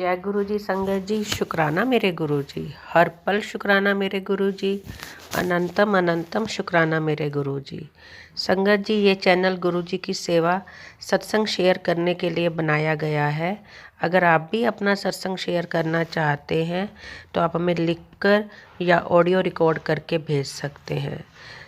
जय गुरु जी। संगत जी, शुक्राना मेरे गुरु जी, हर पल शुक्राना मेरे गुरु जी, अनंतम अनंतम शुक्राना मेरे गुरु जी। संगत जी, ये चैनल गुरु जी की सेवा सत्संग शेयर करने के लिए बनाया गया है। अगर आप भी अपना सत्संग शेयर करना चाहते हैं तो आप हमें लिखकर या ऑडियो रिकॉर्ड करके भेज सकते हैं।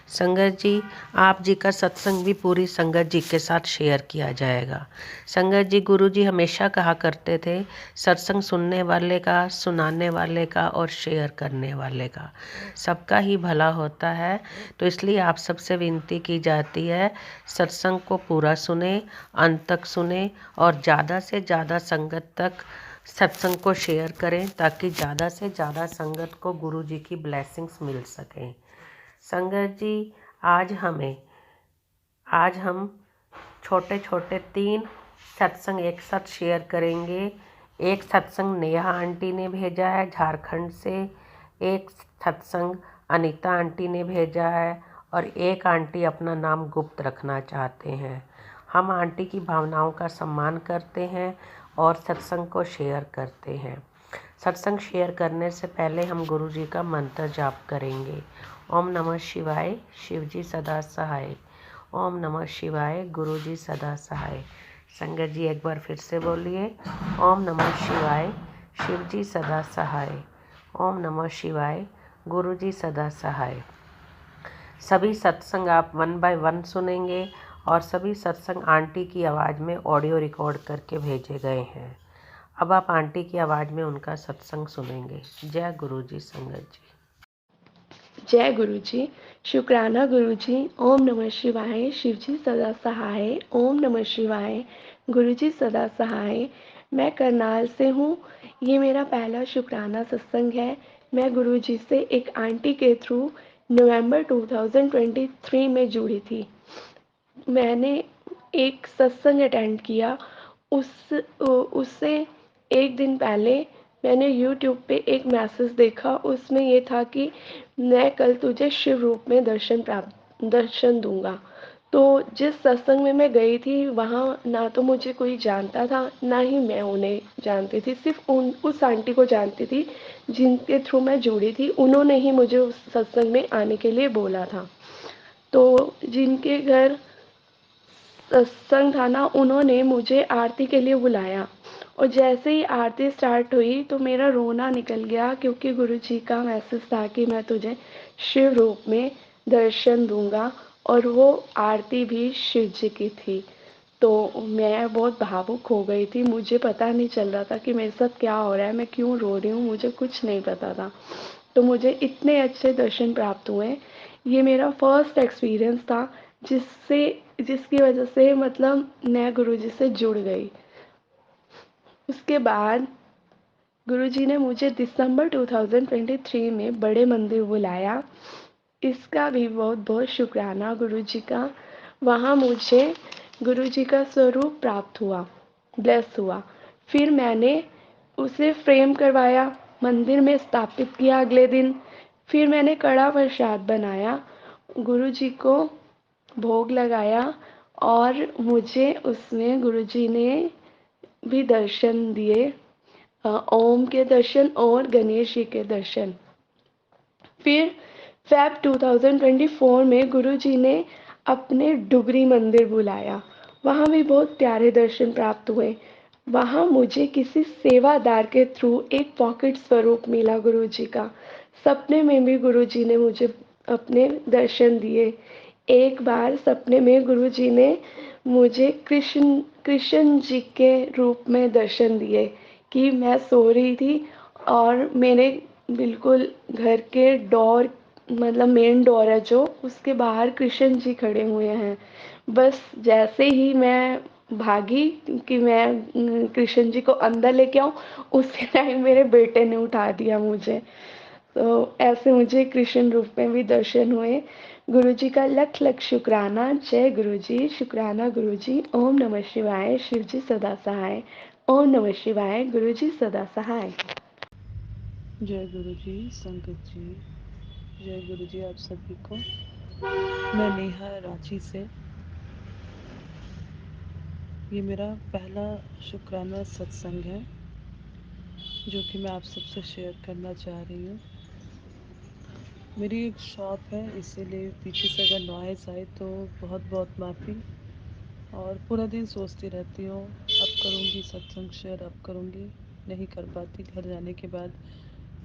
संगत जी, आप जी का सत्संग भी पूरी संगत जी के साथ शेयर किया जाएगा। संगत जी, गुरु जी हमेशा कहा करते थे, सत्संग सुनने वाले का, सुनाने वाले का और शेयर करने वाले का सबका ही भला होता है। तो इसलिए आप सबसे विनती की जाती है, सत्संग को पूरा सुने, अंत तक सुने और ज़्यादा से ज़्यादा संगत तक सत्संग को शेयर करें ताकि ज़्यादा से ज़्यादा संगत को गुरु जी की ब्लेसिंग्स मिल सकें। संगत जी, आज हम छोटे छोटे 3 सत्संग एक साथ शेयर करेंगे। एक सत्संग नेहा आंटी ने भेजा है झारखंड से, एक सत्संग अनीता आंटी ने भेजा है और एक आंटी अपना नाम गुप्त रखना चाहते हैं। हम आंटी की भावनाओं का सम्मान करते हैं और सत्संग को शेयर करते हैं। सत्संग शेयर करने से पहले हम गुरु जी का मंत्र जाप करेंगे। ओम नमः शिवाय, शिव जी सदा सहाय। ओम नमः शिवाय, गुरु जी सदा सहाय। संगत जी एक बार फिर से बोलिए, ओम नमः शिवाय, शिव जी सदा सहाय। ओम नमः शिवाय, गुरु जी सदा सहाय। सभी सत्संग आप 1 बाय 1 सुनेंगे और सभी सत्संग आंटी की आवाज़ में ऑडियो रिकॉर्ड करके भेजे गए हैं। अब आप आंटी की आवाज़ में उनका सत्संग सुनेंगे। जय गुरु जी। संगत जी, जय गुरु जी। शुक्राना गुरु जी। ओम नमः शिवाय, शिव जी सदा सहाय। ओम नमः शिवाय, गुरु जी सदा सहाय। मैं करनाल से हूँ। ये मेरा पहला शुक्राना सत्संग है। मैं गुरु जी से एक आंटी के थ्रू नवंबर 2023 में जुड़ी थी। मैंने एक सत्संग अटेंड किया। उससे एक दिन पहले मैंने यूट्यूब पे एक मैसेज देखा। उसमें ये था कि मैं कल तुझे शिव रूप में दर्शन दूंगा। तो जिस सत्संग में मैं गई थी वहाँ ना तो मुझे कोई जानता था ना ही मैं उन्हें जानती थी। सिर्फ उस आंटी को जानती थी जिनके थ्रू मैं जुड़ी थी। उन्होंने ही मुझे उस सत्संग में आने के लिए बोला था। तो जिनके घर सत्संग था ना, उन्होंने मुझे आरती के लिए बुलाया और जैसे ही आरती स्टार्ट हुई तो मेरा रोना निकल गया, क्योंकि गुरु जी का मैसेज था कि मैं तुझे शिव रूप में दर्शन दूंगा और वो आरती भी शिव जी की थी। तो मैं बहुत भावुक हो गई थी। मुझे पता नहीं चल रहा था कि मेरे साथ क्या हो रहा है, मैं क्यों रो रही हूँ, मुझे कुछ नहीं पता था। तो मुझे इतने अच्छे दर्शन प्राप्त हुए। ये मेरा फर्स्ट एक्सपीरियंस था जिससे जिसकी वजह से मतलब मैं गुरुजी से जुड़ गई। उसके बाद गुरुजी ने मुझे दिसंबर 2023 में बड़े मंदिर बुलाया। इसका भी बहुत बहुत शुक्राना गुरुजी का। वहाँ मुझे गुरुजी का स्वरूप प्राप्त हुआ, ब्लेस हुआ। फिर मैंने उसे फ्रेम करवाया, मंदिर में स्थापित किया अगले दिन। फिर मैंने कड़ा प्रसाद बनाया, गुरुजी को भोग लगाया और मुझे उसमें गुरुजी ने भी दर्शन दिए, ओम के दर्शन और गणेश जी के दर्शन। फिर फ़ेब 2024 में गुरुजी ने अपने डुगरी मंदिर बुलाया। वहाँ भी बहुत प्यारे दर्शन प्राप्त हुए। वहाँ मुझे किसी सेवादार के थ्रू एक पॉकेट स्वरूप मिला गुरुजी का। सपने में भी गुरुजी ने मुझे अपने दर्शन दिए। एक बार सपने में गुरुजी ने मुझे कृष्ण जी के रूप में दर्शन दिए कि मैं सो रही थी और मेरे बिल्कुल घर के डोर, मतलब मेन डोर है जो, उसके बाहर कृष्ण जी खड़े हुए हैं। बस जैसे ही मैं भागी कि मैं कृष्ण जी को अंदर लेके आऊँ, उसी टाइम मेरे बेटे ने उठा दिया मुझे। तो ऐसे मुझे कृष्ण रूप में भी दर्शन हुए। गुरु जी का लख लख शुक्राना। जय गुरु जी। शुक्राना गुरु जी। ओम नमः शिवाय, शिव जी सदा सहाय। ओम नमः शिवाय, गुरु जी सदा सहाय। जय गुरु जी। संगत जी, जय गुरु जी आप सभी को। मैं नेहा रांची से। ये मेरा पहला शुक्राना सत्संग है। जो कि मैं आप सबसे शेयर करना चाह रही हूँ। मेरी एक शॉप है, इसीलिए पीछे से अगर नॉइज़ आए तो बहुत बहुत माफ़ी। और पूरा दिन सोचती रहती हूँ, अब करूँगी सत्संग शेयर, अब करूँगी, नहीं कर पाती। घर जाने के बाद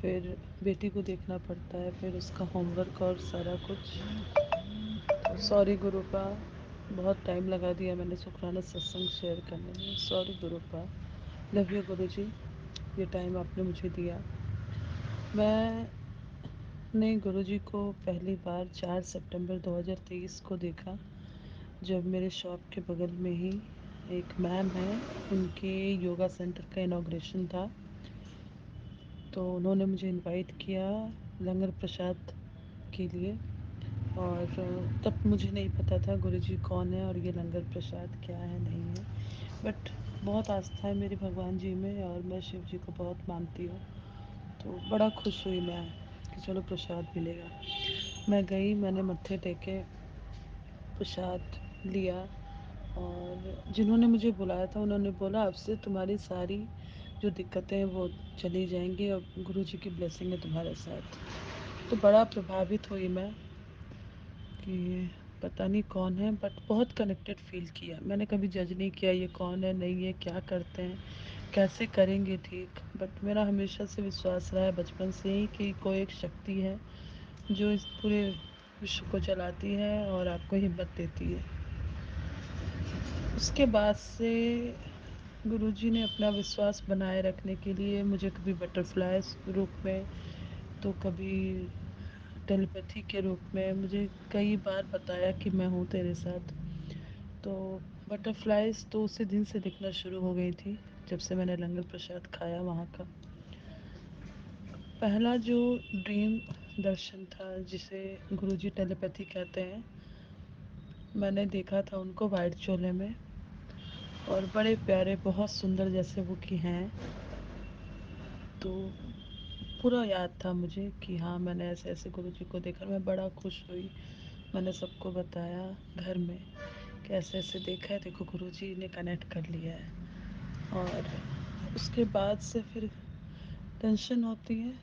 फिर बेटी को देखना पड़ता है, फिर उसका होमवर्क और सारा कुछ। तो सॉरी गुरुपा, बहुत टाइम लगा दिया मैंने शुक्राना सत्संग शेयर करने में। सॉरी गुरुपा, लव यू गुरु जी, ये टाइम आपने मुझे दिया। मैंने गुरु जी को पहली बार 4 सितंबर 2023 को देखा, जब मेरे शॉप के बगल में ही एक मैम है, उनके योगा सेंटर का इनॉग्रेशन था। तो उन्होंने मुझे इनवाइट किया लंगर प्रसाद के लिए। और तब मुझे नहीं पता था गुरुजी कौन है और ये लंगर प्रसाद क्या है नहीं है। बट बहुत आस्था है मेरी भगवान जी में, और मैं शिव जी को बहुत मानती हूँ। तो बड़ा खुश हुई मैं कि चलो प्रसाद मिलेगा। मैं गई, मैंने मत्थे टेके, प्रसाद लिया। और जिन्होंने मुझे बुलाया था उन्होंने बोला अब से तुम्हारी सारी जो दिक्कतें हैं वो चली जाएंगी, और गुरु जी की ब्लेसिंग है तुम्हारे साथ। तो बड़ा प्रभावित हुई मैं कि पता नहीं कौन है, बट बहुत कनेक्टेड फील किया। मैंने कभी जज नहीं किया ये कौन है, नहीं है, क्या करते हैं, कैसे करेंगे ठीक। बट मेरा हमेशा से विश्वास रहा है बचपन से ही कि कोई एक शक्ति है जो इस पूरे विश्व को चलाती है और आपको हिम्मत देती है। उसके बाद से गुरुजी ने अपना विश्वास बनाए रखने के लिए मुझे कभी बटरफ्लाई रूप में, तो कभी टेलीपैथी के रूप में मुझे कई बार बताया कि मैं हूँ तेरे साथ। तो बटरफ्लाइज तो उसी दिन से दिखना शुरू हो गई थी जब से मैंने लंगर प्रसाद खाया वहाँ का। पहला जो ड्रीम दर्शन था, जिसे गुरुजी टेलीपैथी कहते हैं, मैंने देखा था उनको वाइट चोले में, और बड़े प्यारे, बहुत सुंदर जैसे वो की हैं। तो पूरा याद था मुझे कि हाँ मैंने ऐसे ऐसे गुरुजी को देखा। मैं बड़ा खुश हुई, मैंने सबको बताया घर में कि ऐसे ऐसे देखा है, देखो गुरुजी ने कनेक्ट कर लिया है। और उसके बाद से फिर टेंशन होती है,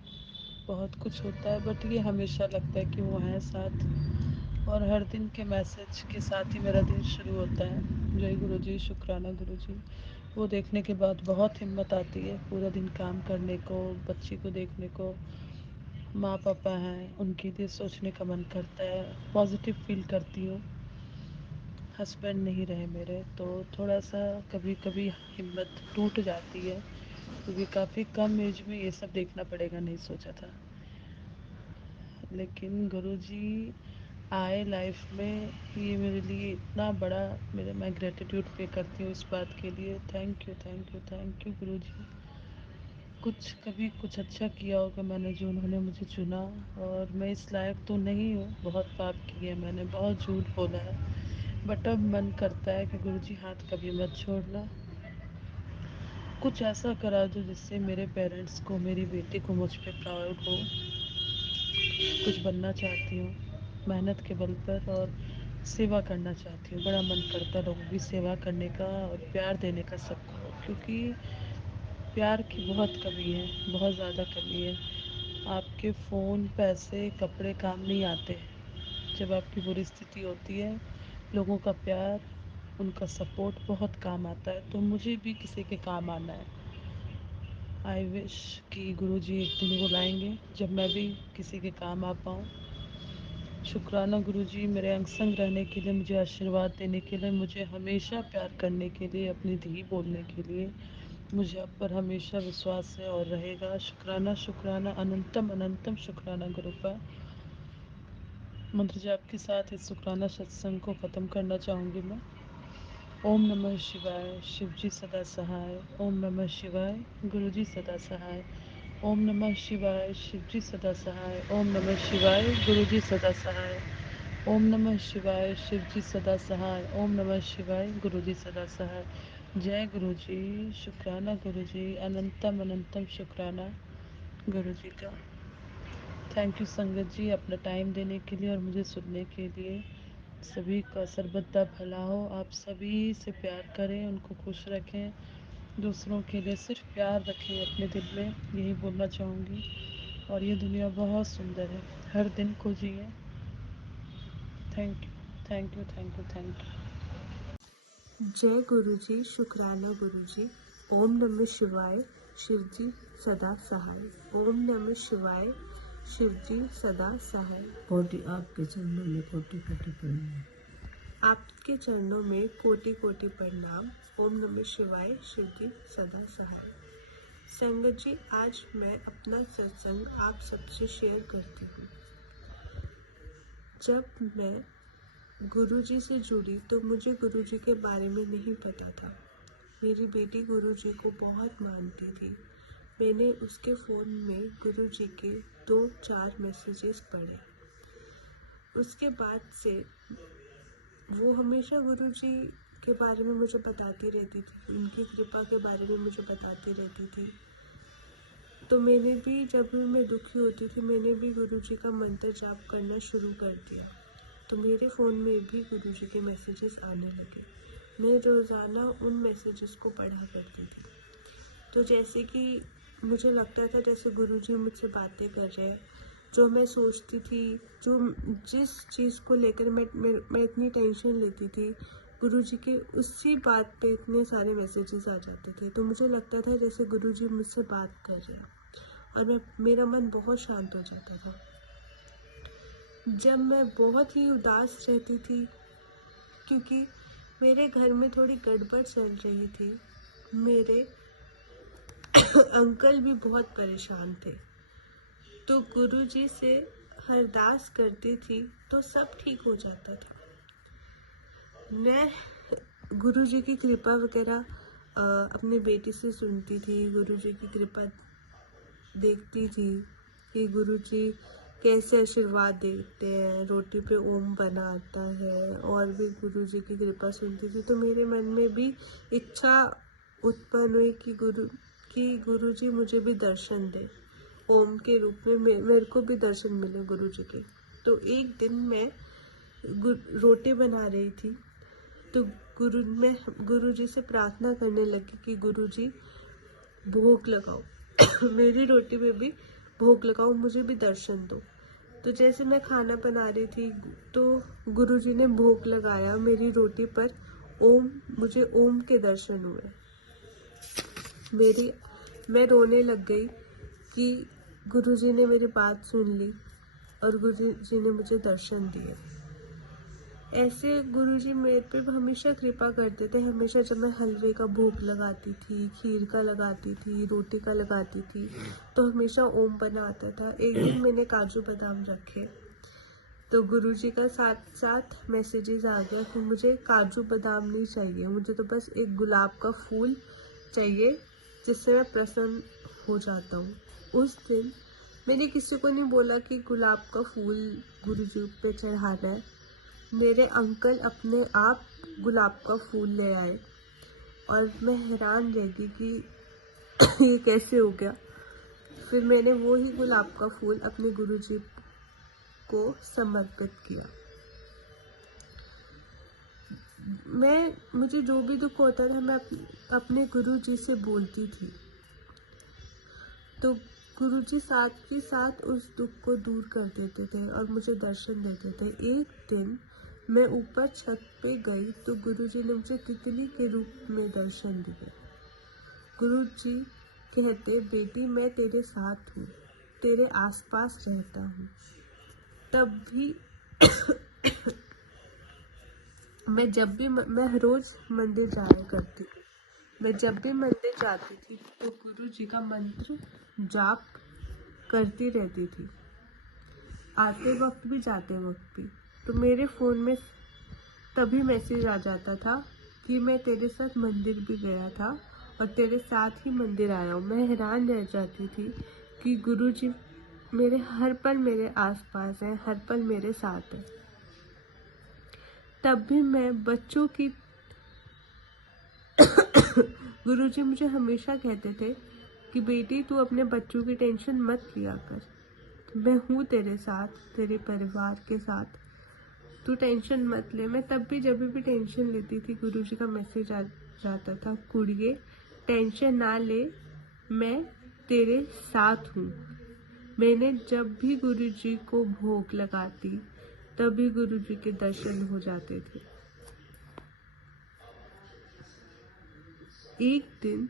बहुत कुछ होता है, बट ये हमेशा लगता है कि वो हैं साथ। और हर दिन के मैसेज के साथ ही मेरा दिन शुरू होता है, जय गुरु जी, शुक्राना गुरु जी। वो देखने के बाद बहुत हिम्मत आती है पूरा दिन काम करने को, बच्ची को देखने को। माँ पापा हैं, उनके लिए सोचने का मन करता है, पॉजिटिव फील करती हूँ। हस्बैंड नहीं रहे मेरे, तो थोड़ा सा कभी कभी हिम्मत टूट जाती है, क्योंकि काफ़ी कम एज में ये सब देखना पड़ेगा, नहीं सोचा था। लेकिन गुरुजी आए लाइफ में, ये मेरे लिए इतना बड़ा, मेरे मैं ग्रेटिट्यूड पे करती हूँ इस बात के लिए। Thank you thank you thank you Guruji. कुछ कभी कुछ अच्छा किया होगा मैंने जो उन्होंने मुझे चुना। और मैं इस लायक तो नहीं हूँ, बहुत पाप किए मैंने, बहुत झूठ बोला है। बट अब मन करता है कि गुरुजी हाथ कभी मत छोड़ना, कुछ ऐसा करा दो जिससे मेरे पेरेंट्स को, मेरी बेटी को मुझ पे प्राउड हो। कुछ बनना चाहती हूँ मेहनत के बल पर, और सेवा करना चाहती हूँ। बड़ा मन करता है लोगों की सेवा करने का और प्यार देने का सबको, क्योंकि प्यार की बहुत कमी है, बहुत ज़्यादा कमी है। आपके फ़ोन, पैसे, कपड़े काम नहीं आते। जब आपकी बुरी स्थिति होती है, लोगों का प्यार, उनका सपोर्ट बहुत काम आता है। तो मुझे भी किसी के काम आना है। आई विश कि गुरुजी एक दिन बुलाएंगे जब मैं भी किसी के काम आ पाऊँ। शुक्राना गुरुजी, मेरे अंग संग रहने के लिए, मुझे आशीर्वाद देने के लिए, मुझे हमेशा प्यार करने के लिए, अपनी धी बोलने के लिए। मुझे आप पर हमेशा विश्वास है और रहेगा। शुक्राना शुक्राना, अनंतम अनंतम शुक्राना गुरुपा। मंत्र जाप के साथ इस शुक्राना सत्संग को ख़त्म करना चाहूँगी मैं। ओम नमः शिवाय, शिव जी सदा सहाय। ओम नमः शिवाय, गुरु जी सदा सहाय। ओम नमः शिवाय, शिव जी सदा सहाय। ओम नमः शिवाय, गुरु जी सदा सहाय। ओम नमः शिवाय, शिव जी सदा सहाय। ओम नमः शिवाय, गुरु जी सदा सहाय। जय गुरु जी, शुक्राना गुरु जी, अनंतम अनंतम शुक्राना गुरु जी का। थैंक यू संगत जी, अपना टाइम देने के लिए और मुझे सुनने के लिए। सभी का सर्बदा भला हो, आप सभी से प्यार करें, उनको खुश रखें, दूसरों के लिए सिर्फ प्यार रखें अपने दिल में, यही बोलना चाहूँगी। और ये दुनिया बहुत सुंदर है, हर दिन को जिए। Thank you, thank you, thank you, thank you. जय गुरु जी, शुक्राना गुरु जी। ओम नमः शिवाय, शिव जी सदा सहाय। ओम नमः शिवाय, शिव जी सदा सहाय। कोटि आपके चरणों में कोटि कोटि प्रणाम। आपके चरणों में कोटि कोटि प्रणाम। ओम नमः शिवाय, शिव जी सदा सहाय। संगत जी, आज मैं अपना सत्संग आप सबसे शेयर करती हूँ। जब मैं गुरु जी से जुड़ी तो मुझे गुरु जी के बारे में नहीं पता था। मेरी बेटी गुरु जी को बहुत मानती थी। मैंने उसके फ़ोन में गुरु जी के 2-4 मैसेजेस पढ़े। उसके बाद से वो हमेशा गुरु जी के बारे में मुझे बताती रहती थी, उनकी कृपा के बारे में मुझे बताती रहती थी। तो मैंने भी, जब भी मैं दुखी होती थी, मैंने भी गुरु जी का मंत्र जाप करना शुरू कर दिया। तो मेरे फ़ोन में भी गुरु जी के मैसेजेस आने लगे। मैं रोज़ाना उन मैसेजेस को पढ़ा करती थी। तो जैसे कि मुझे लगता था जैसे गुरु जी मुझसे बातें कर रहे हैं। जो मैं सोचती थी, जिस चीज़ को लेकर मैं इतनी टेंशन लेती थी, गुरु जी के उसी बात पे इतने सारे मैसेजेस आ जाते थे। तो मुझे लगता था जैसे गुरु जी मुझसे बात कर रहे हैं और मेरा मन बहुत शांत हो जाता था। जब मैं बहुत ही उदास रहती थी, क्योंकि मेरे घर में थोड़ी गड़बड़ चल रही थी, मेरे अंकल भी बहुत परेशान थे, तो गुरु जी से अरदास करती थी तो सब ठीक हो जाता था। मैं गुरु जी की कृपा वगैरह अपने बेटे से सुनती थी, गुरु जी की कृपा देखती थी कि गुरु जी कैसे आशीर्वाद देते हैं, रोटी पे ओम बना आता है, और भी गुरु जी की कृपा सुनती थी। तो मेरे मन में भी इच्छा उत्पन्न हुई कि गुरु जी मुझे भी दर्शन दे, ओम के रूप में मेरे को भी दर्शन मिले गुरु जी के। तो एक दिन मैं रोटी बना रही थी, तो मैं गुरु जी से प्रार्थना करने लगी कि गुरु जी भोग लगाओ मेरी रोटी में भी भोग लगाओ, मुझे भी दर्शन दो। तो जैसे मैं खाना बना रही थी तो गुरु जी ने भोग लगाया मेरी रोटी पर। मुझे ओम के दर्शन हुए। मैं रोने लग गई कि गुरु जी ने मेरी बात सुन ली और गुरु जी ने मुझे दर्शन दिए। ऐसे गुरु जी मेरे पे हमेशा कृपा करते थे। हमेशा जब मैं हलवे का भोग लगाती थी, खीर का लगाती थी, रोटी का लगाती थी, तो हमेशा ओम बना आता था। एक दिन मैंने काजू बादाम रखे तो गुरु जी का साथ साथ मैसेजेस आ गया कि मुझे काजू बादाम नहीं चाहिए, मुझे तो बस एक गुलाब का फूल चाहिए जिससे मैं प्रसन्न हो जाता हूँ। उस दिन मैंने किसी को नहीं बोला कि गुलाब का फूल गुरु जी पे चढ़ाना है। मेरे अंकल अपने आप गुलाब का फूल ले आए और मैं हैरान रह गई कि ये कैसे हो गया। फिर मैंने वो ही गुलाब का फूल अपने गुरुजी को समर्पित किया। मुझे जो भी दुख होता था मैं अपने गुरुजी से बोलती थी, तो गुरुजी साथ ही साथ उस दुख को दूर कर देते थे और मुझे दर्शन देते थे। एक दिन मैं ऊपर छत पे गई तो गुरुजी ने मुझे तितली के रूप में दर्शन दिए। गुरुजी कहते, बेटी मैं तेरे साथ हूँ, तेरे आसपास रहता हूँ। तब भी मैं रोज मंदिर जाया करती थी। मैं जब भी मंदिर जाती थी तो गुरु जी का मंत्र जाप करती रहती थी, आते वक्त भी जाते वक्त भी। तो मेरे फ़ोन में तभी मैसेज आ जाता था कि मैं तेरे साथ मंदिर भी गया था और तेरे साथ ही मंदिर आया हूँ। मैं हैरान रह जाती थी कि गुरु जी मेरे हर पल मेरे आसपास हैं, हर पल मेरे साथ हैं। तब भी मैं बच्चों की गुरुजी मुझे हमेशा कहते थे कि बेटी तू अपने बच्चों की टेंशन मत लिया कर, मैं हूँ तेरे साथ, तेरे परिवार के साथ, तू टेंशन मत ले। मैं तब भी जब भी टेंशन लेती थी गुरुजी का मैसेज आ जाता था, कुड़िए टेंशन ना ले, मैं तेरे साथ हूँ। मैंने जब भी गुरुजी को भोग लगाती तभी गुरुजी के दर्शन हो जाते थे। एक दिन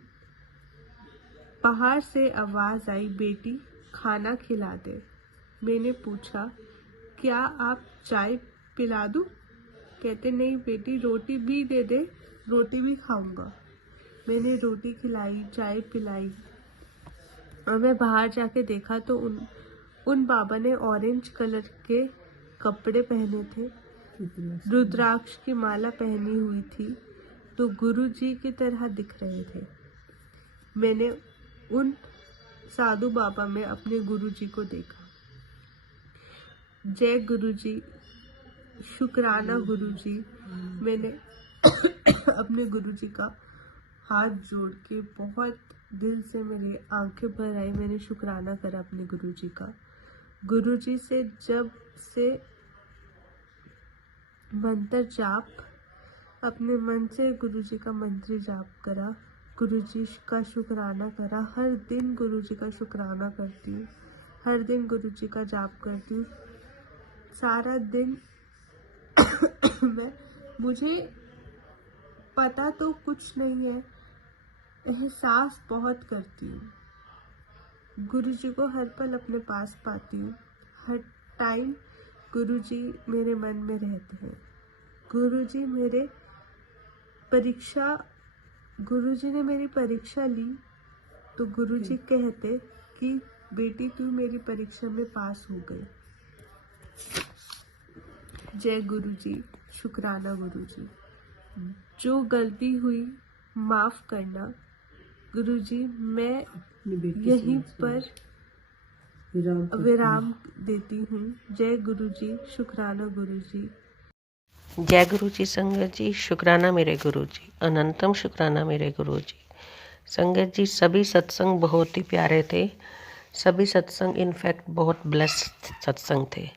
बाहर से आवाज आई, बेटी खाना खिला दे। मैंने पूछा, क्या आप चाय पिला दूं? कहते, नहीं बेटी, रोटी भी दे दे, रोटी भी खाऊंगा। मैंने रोटी खिलाई, चाय पिलाई और मैं बाहर जाके देखा तो उन बाबा ने ऑरेंज कलर के कपड़े पहने थे, रुद्राक्ष की माला पहनी हुई थी, तो गुरुजी की तरह दिख रहे थे। मैंने उन साधु बाबा में अपने गुरुजी को देखा। जय गुरुजी, शुक्राना गुरुजी। मैंने अपने गुरुजी का हाथ जोड़ के बहुत दिल से मेरी आंखें भर आई। मैंने शुक्राना करा अपने गुरुजी का। गुरुजी से जब से मंत्र जाप, अपने मन से गुरुजी का मंत्र जाप करा, गुरुजी का शुक्राना करा। हर दिन गुरुजी का शुक्राना करती हूँ, हर दिन गुरुजी का जाप करती हूँ। सारा दिन मुझे पता तो कुछ नहीं है, एहसास बहुत करती हूँ। गुरुजी को हर पल अपने पास पाती हूँ, हर टाइम गुरुजी मेरे मन में रहते हैं। गुरुजी ने मेरी परीक्षा ली तो गुरुजी कहते कि बेटी तू मेरी परीक्षा में पास हो गई। जय गुरुजी, शुक्राना गुरुजी। जो गलती हुई माफ करना गुरुजी। मैं यहीं पर विराम देती हूँ। जय गुरुजी, शुक्राना गुरुजी। जय गुरुजी संगत जी, शुक्राना मेरे गुरुजी, अनंतम शुक्राना मेरे गुरुजी। संगत जी, सभी सत्संग बहुत ही प्यारे थे, सभी सत्संग इनफैक्ट बहुत ब्लेस्ड सत्संग थे।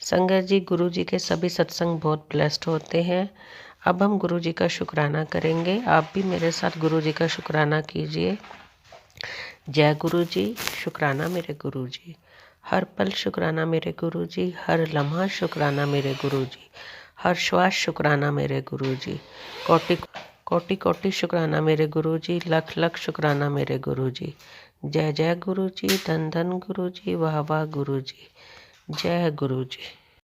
संगत जी, गुरुजी के सभी सत्संग बहुत ब्लेस्ड होते हैं। अब हम गुरुजी का शुक्राना करेंगे। आप भी मेरे साथ गुरुजी का शुक्राना कीजिए। जय गुरुजी, शुक्राना मेरे गुरुजी। हर पल शुक्राना मेरे गुरुजी, हर लम्हा शुक्राना मेरे गुरुजी, हर श्वास शुक्राना मेरे गुरुजी। कोटि कोटि कोटि शुक्राना मेरे गुरुजी, लख लख शुक्राना मेरे गुरुजी। जय जय गुरुजी, धन धन गुरुजी, वाह वाह गुरुजी। जय गुरुजी।